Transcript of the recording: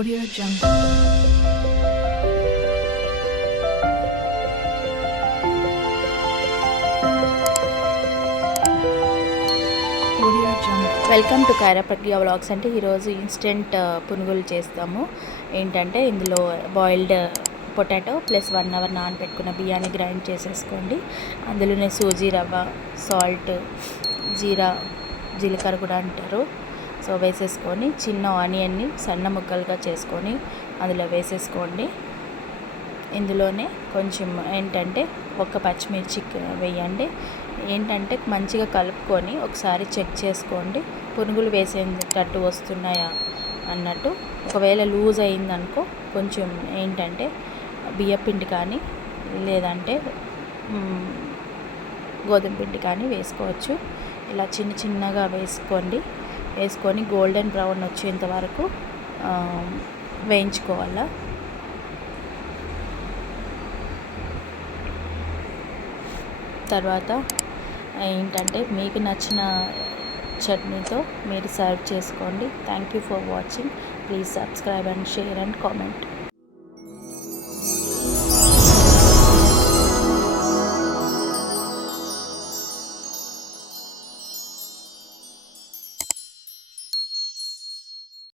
Audio Jungle. Audio Jungle. Welcome to Kaira Pragya vlogs. అంటే ఈరోజు instant పునుగులు చేస్తాము. ఏంటంటే ఇందులో బాయిల్డ్ పొటాటో ప్లస్ 1 అవర్ నానబెట్టుకున్న బియ్యాన్ని గ్రైండ్ చేసేసుకోండి. అందులోనే సూజీ రవ్వ, సాల్ట్, జీరా, జీలకర్ర కూడా అంటారు. సో వేసేసుకొని చిన్న ఆనియన్ని సన్న ముక్కలుగా చేసుకొని అందులో వేసేసుకోండి. ఇందులోనే కొంచెం ఏంటంటే ఒక పచ్చిమిర్చి వేయండి. ఏంటంటే మంచిగా కలుపుకొని ఒకసారి చెక్ చేసుకోండి, పునుగులు వేసేటట్టు వస్తున్నాయా అన్నట్టు. ఒకవేళ లూజ్ అయిందనుకో కొంచెం ఏంటంటే బియ్యపిండి కానీ లేదంటే గోధుమ పిండి కానీ వేసుకోవచ్చు. ఇలా చిన్న చిన్నగా వేసుకొని గోల్డెన్ బ్రౌన్ వచ్చేంత వరకు వేయించుకోవాలా. తర్వాత ఏంటంటే మీకు నచ్చిన చట్నీతో మీరు సర్వ్ చేసుకోండి. Thank you for watching. Please subscribe and share and comment.